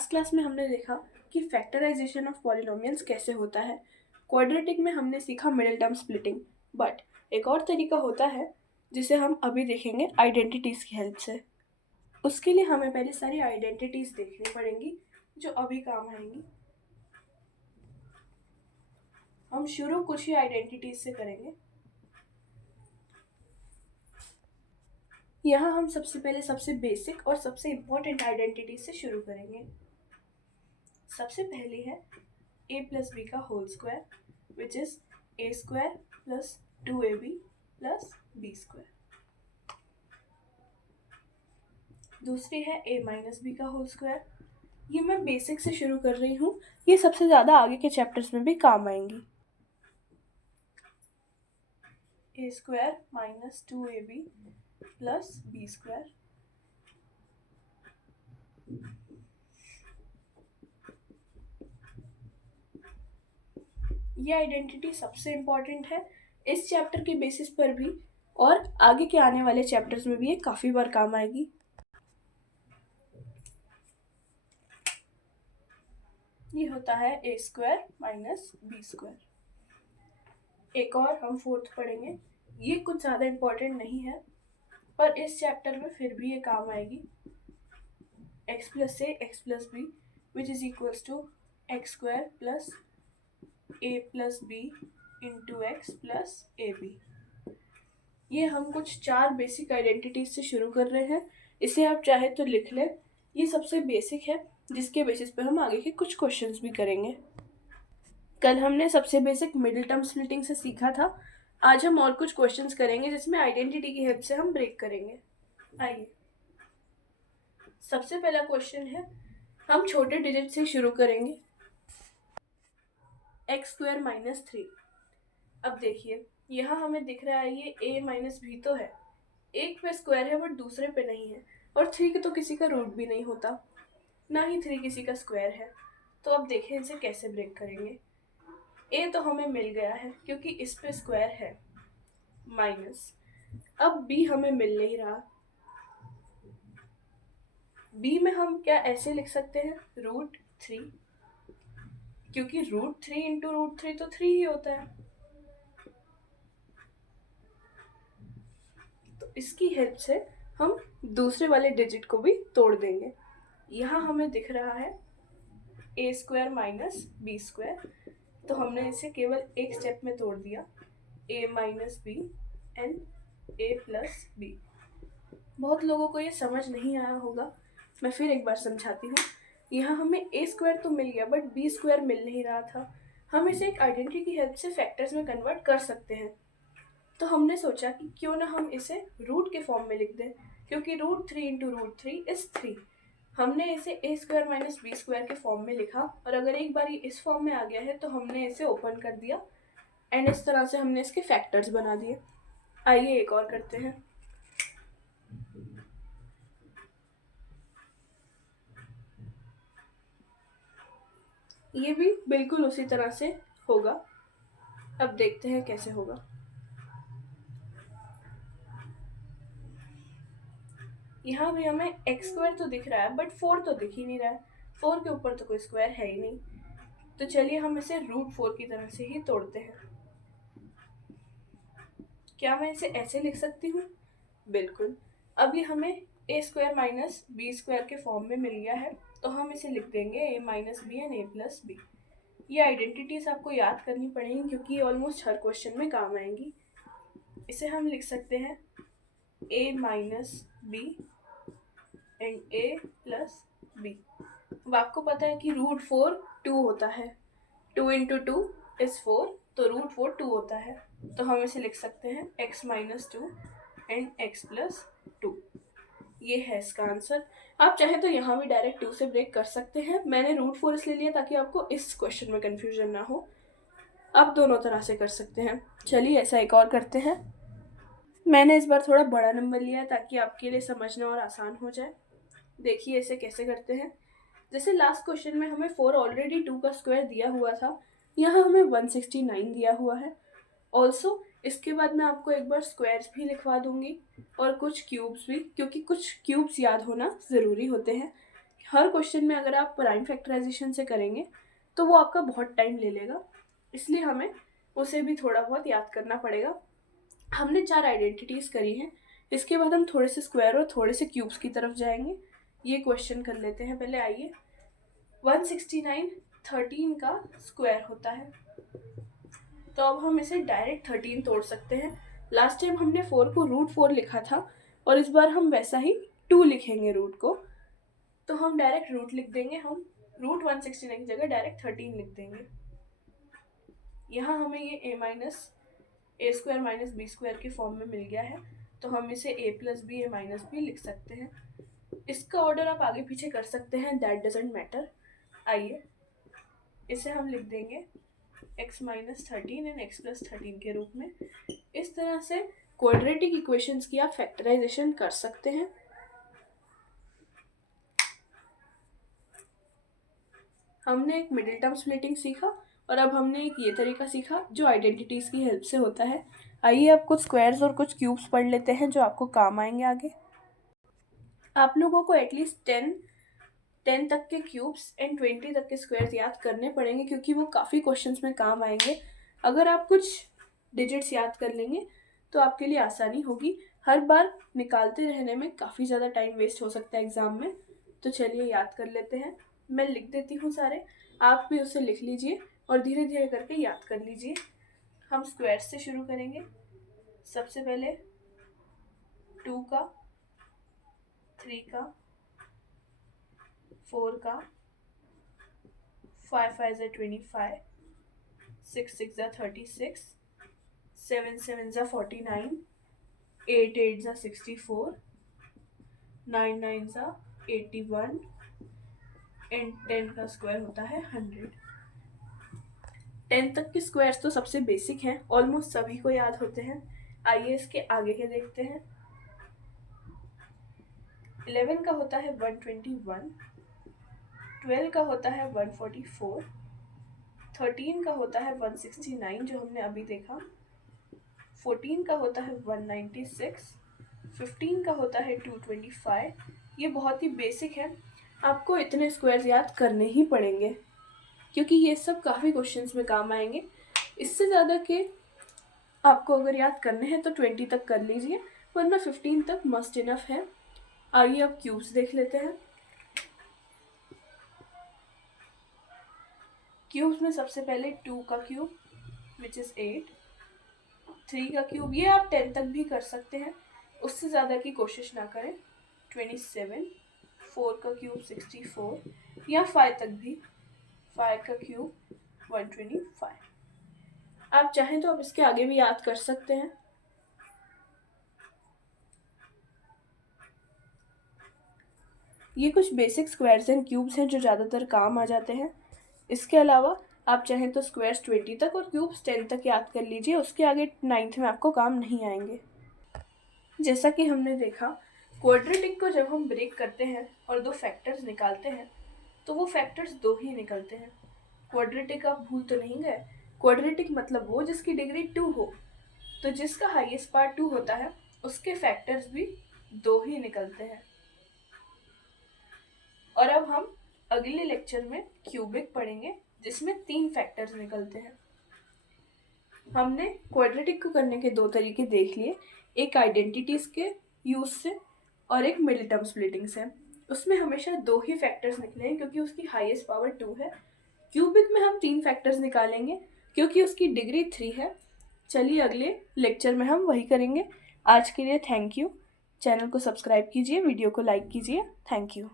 Last class में हमने देखा कि फैक्टराइजेशन ऑफ पॉलिनोमियल्स कैसे होता है। क्वाड्रेटिक में हमने सीखा मिडिल टर्म स्प्लिटिंग, बट एक और तरीका होता है जिसे हम अभी देखेंगे आइडेंटिटीज की हेल्प से। उसके लिए हमें पहले सारी आइडेंटिटीज देखनी पड़ेंगी जो अभी काम आएंगी। हम शुरू कुछ ही आइडेंटिटीज से करेंगे। यहाँ हम सबसे पहले सबसे बेसिक और सबसे इम्पोर्टेंट आइडेंटिटी से शुरू करेंगे। सबसे पहली है a प्लस बी का whole square which is a square plus 2ab plus b square. दूसरी है a माइनस बी का होल स्क्वायर। ये मैं बेसिक से शुरू कर रही हूँ, ये सबसे ज़्यादा आगे के चैप्टर्स में भी काम आएंगी। a square minus 2ab plus b square. ये आइडेंटिटी सबसे इम्पॉर्टेंट है इस चैप्टर के बेसिस पर भी, और आगे के आने वाले चैप्टर्स में भी ये काफ़ी बार काम आएगी। ये होता है a square minus b square. एक और हम फोर्थ पढ़ेंगे, ये कुछ ज़्यादा इम्पोर्टेंट नहीं है पर इस चैप्टर में फिर भी ये काम आएगी। x plus a x plus b which is equals to x square plus a plus b into x plus a b. ये हम कुछ 4 बेसिक आइडेंटिटीज से शुरू कर रहे हैं। इसे आप चाहे तो लिख लें, ये सबसे बेसिक है जिसके बेसिस पे हम आगे के कुछ क्वेश्चंस भी करेंगे। कल हमने सबसे बेसिक मिडिल टर्म स्प्लिटिंग से सीखा था। आज हम और कुछ क्वेश्चंस करेंगे जिसमें आइडेंटिटी की हेल्प से हम ब्रेक करेंगे। आइए, सबसे पहला क्वेश्चन है, हम छोटे डिजिट से शुरू करेंगे। X square minus 3। अब देखिए यहाँ हमें दिख रहा है ये a माइनस भी तो है, एक पे स्क्वायर है बट दूसरे पे नहीं है, और 3 तो किसी का रूट भी नहीं होता, ना ही 3 किसी का स्क्वायर है। तो अब देखें इसे कैसे ब्रेक करेंगे। a तो हमें मिल गया है क्योंकि इस पे स्क्वायर है, माइनस अब b हमें मिल नहीं रहा। b में हम क्या ऐसे लिख सकते हैं, रूट 3, क्योंकि रूट 3 इंटू रूट 3 तो 3 ही होता है। तो इसकी हेल्प से हम दूसरे वाले डिजिट को भी तोड़ देंगे। यहाँ हमें दिख रहा है a square minus b square, तो हमने इसे केवल एक स्टेप में तोड़ दिया, a minus b and a plus b. बहुत लोगों को ये समझ नहीं आया होगा, मैं फिर एक बार समझाती हूँ। यहाँ हमें a स्क्वायर तो मिल गया बट b स्क्वायर मिल नहीं रहा था। हम इसे एक आइडेंटिटी की हेल्प से फैक्टर्स में कन्वर्ट कर सकते हैं। तो हमने सोचा कि क्यों ना हम इसे रूट के फॉर्म में लिख दें, क्योंकि रूट 3 इंटू रूट 3 इज 3। हमने इसे a square minus b square के फॉर्म में लिखा, और अगर एक बार ये इस फॉर्म में आ गया है तो हमने इसे ओपन कर दिया एंड इस तरह से हमने इसके फैक्टर्स बना दिए। आइए एक और करते हैं। ये भी बिल्कुल उसी तरह से होगा। अब देखते हैं कैसे होगा। यहाँ भी हमें एक्स स्क्वायर तो दिख रहा है बट 4 तो दिख ही नहीं रहा है, 4 के ऊपर तो कोई स्क्वायर है ही नहीं। तो चलिए हम इसे रूट 4 की तरह से ही तोड़ते हैं। क्या मैं इसे ऐसे लिख सकती हूँ? बिल्कुल। अभी हमें a square minus b square के फॉर्म में मिल गया है, तो हम इसे लिख देंगे a minus b and a plus b. ये आइडेंटिटीज आपको याद करनी पड़ेंगी क्योंकि ये ऑलमोस्ट हर क्वेश्चन में काम आएंगी। इसे हम लिख सकते हैं a minus b and a plus b. अब आपको पता है कि रूट 4 2 होता है, 2 इंटू 2 इज 4, तो रूट 4 2 होता है। तो हम इसे लिख सकते हैं x minus 2 and x plus 2। ये है इसका आंसर। आप चाहे तो यहाँ भी डायरेक्ट 2 से ब्रेक कर सकते हैं, मैंने रूट 4 इसलिए लिया ताकि आपको इस क्वेश्चन में कन्फ्यूजन ना हो। आप दोनों तरह से कर सकते हैं। चलिए ऐसा एक और करते हैं। मैंने इस बार थोड़ा बड़ा नंबर लिया है ताकि आपके लिए समझना और आसान हो जाए। देखिए इसे कैसे करते हैं। जैसे लास्ट क्वेश्चन में हमें 4 ऑलरेडी 2 का स्क्वायर दिया हुआ था, यहाँ हमें 169 दिया हुआ है। ऑल्सो इसके बाद मैं आपको एक बार स्क्वायर्स भी लिखवा दूंगी और कुछ क्यूब्स भी, क्योंकि कुछ क्यूब्स याद होना ज़रूरी होते हैं। हर क्वेश्चन में अगर आप प्राइम फैक्टराइजेशन से करेंगे तो वो आपका बहुत टाइम ले लेगा, इसलिए हमें उसे भी थोड़ा बहुत याद करना पड़ेगा। हमने 4 आइडेंटिटीज़ करी हैं, इसके बाद हम थोड़े से स्क्वायर और थोड़े से क्यूब्स की तरफ जाएंगे। ये क्वेश्चन कर लेते हैं पहले। आइए, 169 13 का स्क्वायर होता है, तो अब हम इसे डायरेक्ट 13 तोड़ सकते हैं। लास्ट टाइम हमने 4 को √4 लिखा था और इस बार हम वैसा ही 2 लिखेंगे रूट को, तो हम डायरेक्ट रूट लिख देंगे। हम रूट 169 की जगह डायरेक्ट 13 लिख देंगे। यहाँ हमें ये a square minus b square के फॉर्म में मिल गया है, तो हम इसे a plus b a minus b लिख सकते हैं। इसका ऑर्डर आप आगे पीछे कर सकते हैं, दैट डजंट मैटर। आइए, इसे हम लिख देंगे x minus 13 and x plus 13 के रूप में। इस तरह से क्वाड्रेटिक इक्वेशंस की आप फैक्टराइजेशन कर सकते हैं। हमने एक मिडिल टर्म स्प्लिटिंग सीखा और अब हमने एक ये तरीका सीखा जो आइडेंटिटीज़ की हेल्प से होता है। आइए अब कुछ स्क्वायर्स और कुछ क्यूब्स पढ़ लेते हैं जो आपको काम आएंगे आगे। आप लोगों को एटलीस्ट 10 तक के क्यूब्स एंड 20 तक के स्क्वायर्स याद करने पड़ेंगे, क्योंकि वो काफ़ी क्वेश्चंस में काम आएंगे। अगर आप कुछ डिजिट्स याद कर लेंगे तो आपके लिए आसानी होगी। हर बार निकालते रहने में काफ़ी ज़्यादा टाइम वेस्ट हो सकता है एग्ज़ाम में, तो चलिए याद कर लेते हैं। मैं लिख देती हूँ सारे, आप भी उसे लिख लीजिए और धीरे धीरे करके याद कर लीजिए। हम स्क्वायर्स से शुरू करेंगे। सबसे पहले 2 का, 3 का, 4 का, 5 5 ज़ा 25, 6 6 ज़ा 36, 7 7 ज़ा 49, 8 8 ज़ा 64, 9 9 ज़ा 81 एंड 10 का स्क्वायर होता है 100। 10 तक के स्क्वायर्स तो सबसे बेसिक हैं, ऑलमोस्ट सभी को याद होते हैं। आइए इसके आगे के देखते हैं। 11 का होता है 121, 12 का होता है 144, 13 का होता है 169 जो हमने अभी देखा, 14 का होता है 196, 15 का होता है 225। ये बहुत ही बेसिक है, आपको इतने स्क्वायर्स याद करने ही पड़ेंगे क्योंकि ये सब काफ़ी क्वेश्चंस में काम आएंगे। इससे ज़्यादा के आपको अगर याद करने हैं तो 20 तक कर लीजिए, वरना 15 तक मस्ट इनफ है। आइए अब क्यूब्स देख लेते हैं। क्यूब्स में सबसे पहले 2 का क्यूब विच इज़ 8, 3 का क्यूब ये आप 10 तक भी कर सकते हैं, उससे ज़्यादा की कोशिश ना करें, 27, 4 का क्यूब 64 या 5 तक भी, 5 का क्यूब 125। आप चाहें तो आप इसके आगे भी याद कर सकते हैं। ये कुछ बेसिक स्क्वायर्स एंड क्यूब्स हैं जो ज़्यादातर काम आ जाते हैं। इसके अलावा आप चाहें तो स्क्वायर्स 20 तक और क्यूब्स 10 तक याद कर लीजिए, उसके आगे 9th में आपको काम नहीं आएंगे। जैसा कि हमने देखा, क्वाड्रेटिक को जब हम ब्रेक करते हैं और 2 फैक्टर्स निकालते हैं तो वो फैक्टर्स 2 ही निकलते हैं। क्वाड्रेटिक आप भूल तो नहीं गए, क्वाड्रेटिक मतलब वो जिसकी डिग्री 2 हो, तो जिसका हाईएस्ट पार्ट 2 होता है उसके फैक्टर्स भी 2 ही निकलते हैं। और अब हम अगले लेक्चर में क्यूबिक पढ़ेंगे जिसमें 3 फैक्टर्स निकलते हैं। हमने क्वाड्रेटिक को करने के 2 तरीके देख लिए, एक आइडेंटिटीज के यूज से और एक मिडिल टर्म स्प्लिटिंग से। उसमें हमेशा 2 ही फैक्टर्स निकले हैं क्योंकि उसकी हाईएस्ट पावर 2 है। क्यूबिक में हम 3 फैक्टर्स निकालेंगे क्योंकि उसकी डिग्री 3 है। चलिए अगले लेक्चर में हम वही करेंगे। आज के लिए थैंक यू। चैनल को सब्सक्राइब कीजिए, वीडियो को लाइक कीजिए। Thank you.